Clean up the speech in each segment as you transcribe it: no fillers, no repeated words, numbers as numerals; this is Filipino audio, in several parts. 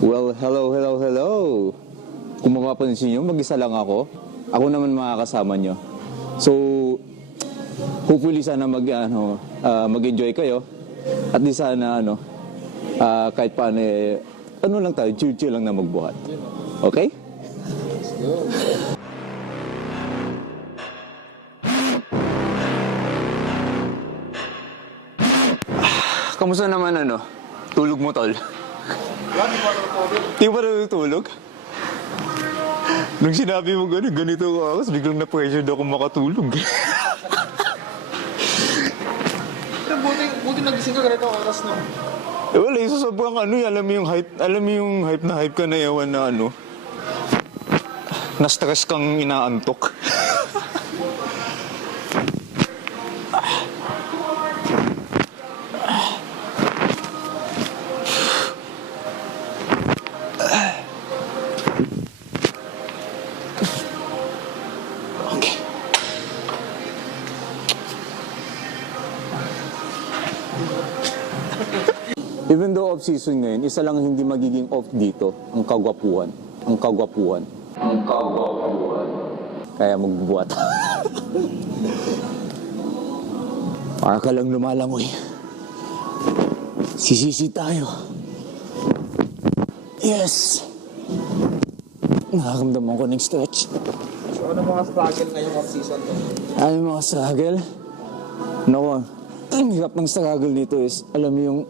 Well, hello. Kung mapapansin nyo, mag-isa lang ako. Ako naman makakasama nyo. So, hopefully sana mag-enjoy kayo. At di sana, kahit paano, lang tayo, chill lang na magbuhat. Okay? Let's go. Kamusta naman tulog mo, tol? Di ba natutulog? Nung sinabi mo ganito ako, biglang na-pressured ako makatulog. Buti nagising ka ganito oras no? Wala, isa sobrang alam mo yung hype na hype ka na ewan na na-stress kang inaantok. Even though off-season ngayon, isa lang hindi magiging off dito, ang kagwapuhan. Kaya magbubuhat. Para ka lang lumalangoy. Sisisi tayo. Yes! Nakakamdaman ko ng stretch. So ano mga struggle ngayong off-season to? Ano yung mga struggle? Naku, ang hirap ng struggle nito is, alam mo yung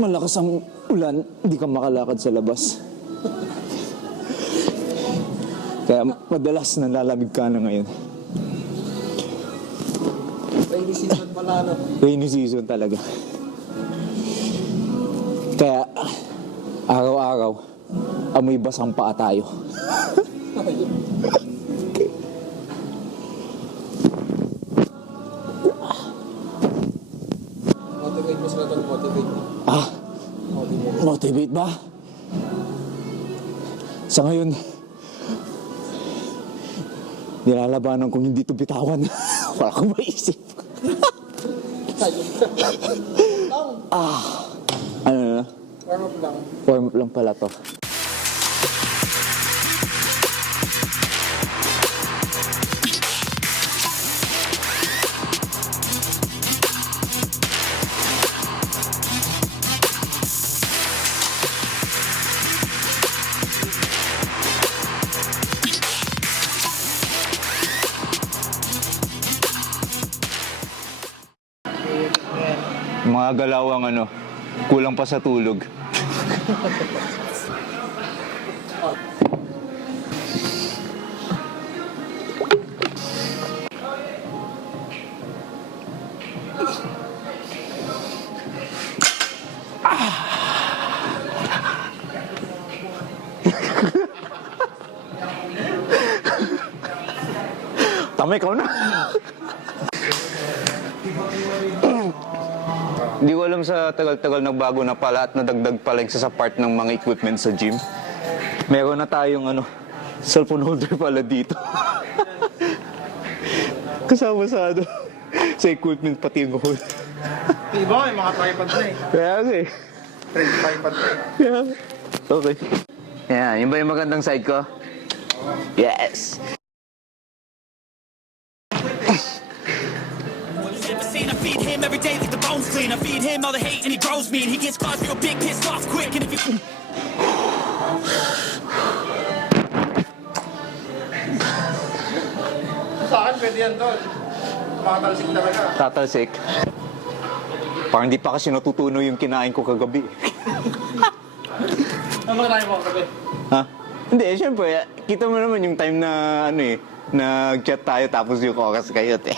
malakas ang ulan, hindi ka makalakad sa labas. Kaya madalas nalalamig ka na ngayon. Rainy season pala no? Rainy season talaga. Kaya araw-araw, amoy basang paa tayo. Motivate mo sila doon, motivate mo. Motivate ba? Sa ngayon, nilalabanan kong hindi ito bitawan. Wala akong maisip. Ano na? Warm up lang. Warm up lang pala to. Mga galawang kulang pa sa tulog. Tama, ikaw na. Hindi ko alam sa tagal-tagal nagbago na pala at nadagdag pala isa sa part ng mga equipment sa gym. Meron na tayong cellphone holder pala dito. Kasama sa sa equipment pati yung hold. Diba, may mga tripod na eh. Kaya okay. Tripod na eh. Yeah. Okay. Yan, yun ba yung magandang side ko? Yes! I feed him every day like the bones clean. I feed him all the hate and he grows me. And he gets claws real big, pissed off quick. And if you... Sa akin, pwede yan doon. Makatalsik talaga. Tatalsik. Parang di pa kasi natutuno yung kinain ko kagabi. Ano ba tayo mo kape? Ha? Hindi, syempre, kita mo naman yung time na nag-chat tayo tapos yung oras kayo, te.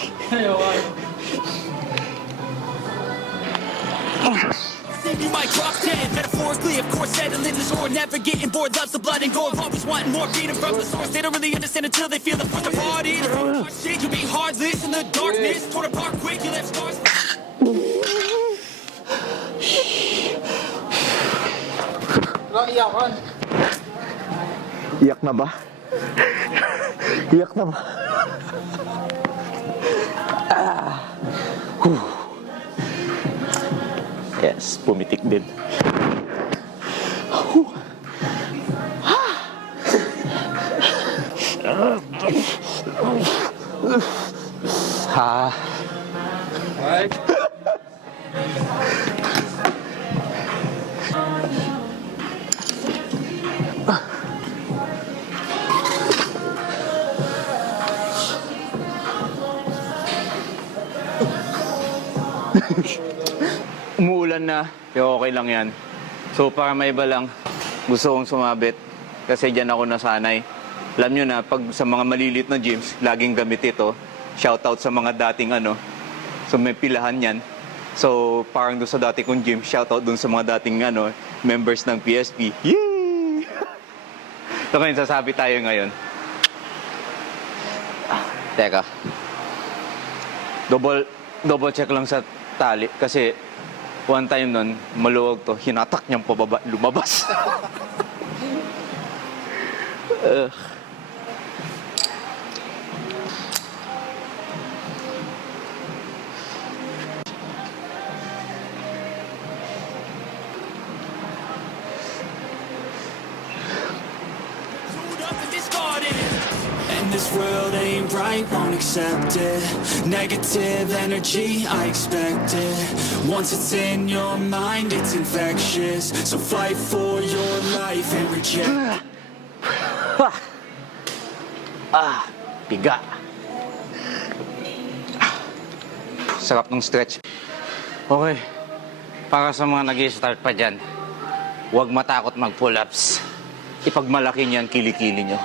You might drop dead, metaphorically, of course, settling the score. Never getting bored, loves the blood and gore. Always wanting more, beating from the source. They don't really understand until they feel the force of party. Shit, you'll be heartless in the darkness. Torn apart quick, you left scars. Iyakan. Iyak na ba? Iyak na ba? Yes, pumitik din. Ha? Ay. Umuulan na, pero okay lang yan. So para may iba lang, gusto kong sumabit kasi dyan ako nasanay. Alam nyo na, pag sa mga malilit na gyms, laging gamit ito. Shoutout sa mga dating so may pilahan yan. So parang doon sa dati kong gym, shoutout doon sa mga dating members ng PSP. Yay! So ngayon, sasabi tayo ngayon. Teka. Double check lang sa tali kasi one time nun, maluwag to, hinatak niyang pababa, lumabas. Screwed up and discarded. And this world ain't right, won't accept it. Negative energy, I expect it. Once it's in your mind, it's infectious. So fight for your life and reject. Piga. Sarap ng stretch. Okay. Para sa mga nag-i-start pa dyan, huwag matakot mag-pull-ups. Ipagmalaki niyo ang kilikili niyo.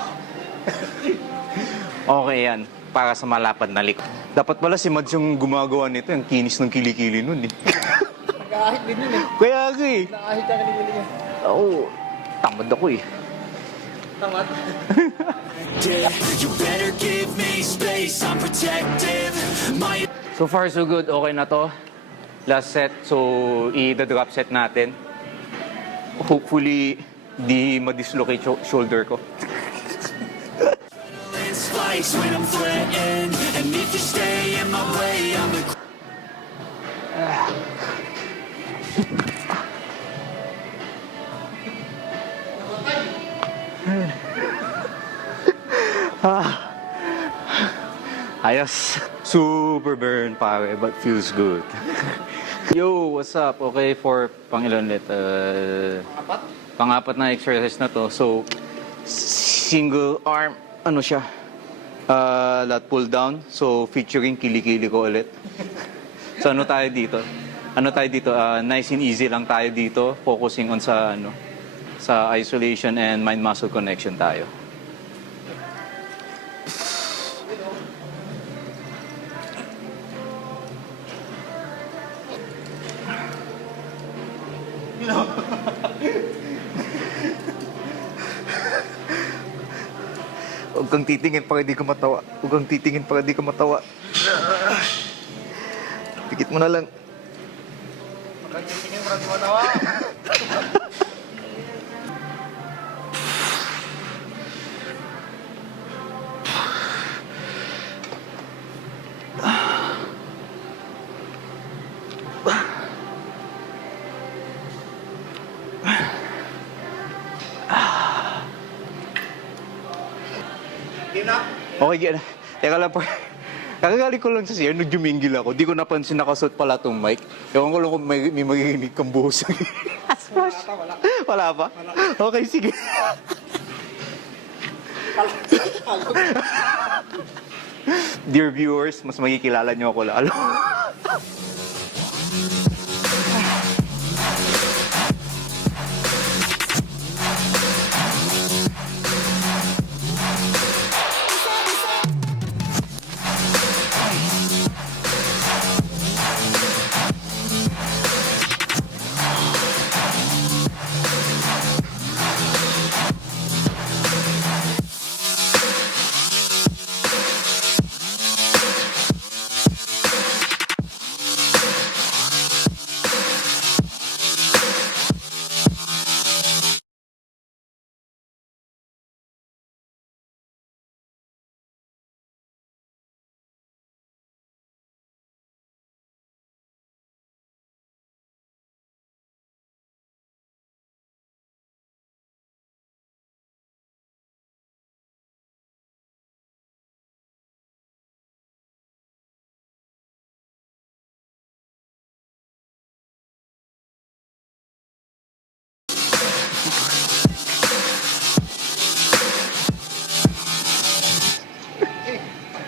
Okay yan. Para sa malapad na lik. Dapat pala si Mads yung gumagawa nito, yung kinis ng kilikili nun eh. Nag-aahit din yun eh. Kaya ako eh. Nag-aahit ka kanilili niya. Oo. Tamad ako eh. Tamad. You better give me space, I'm protective. My So far so good. Okay na to. Last set. So i-drop set natin. Hopefully di ma-dislocate shoulder ko. spikes when I'm threatened. And if you stay in my way, I'm the Ayos. Super burn pare, but feels good. Yo, what's up? Okay, for pangilan ulit? Pang-apat na exercise na to. So, single arm, siya? Lat pull down. So, featuring kilikili ko ulit. So, ano tayo dito? Nice and easy lang tayo dito. Focusing on sa isolation and mind-muscle connection tayo. Huwag kang titingin para di ka matawa. Pikit mo na lang. Magkatingin para di matawa. Game na? Okay, yan. Teka lang po. Kakagaling ko lang sa siya, nung jumingil ako, di ko napansin nakasuot pala itong mic. Ewan ko lang kung may marinig kang buhos. Wala. Wala pa? Okay, sige. Dear viewers, mas makikilala niyo ako lalo.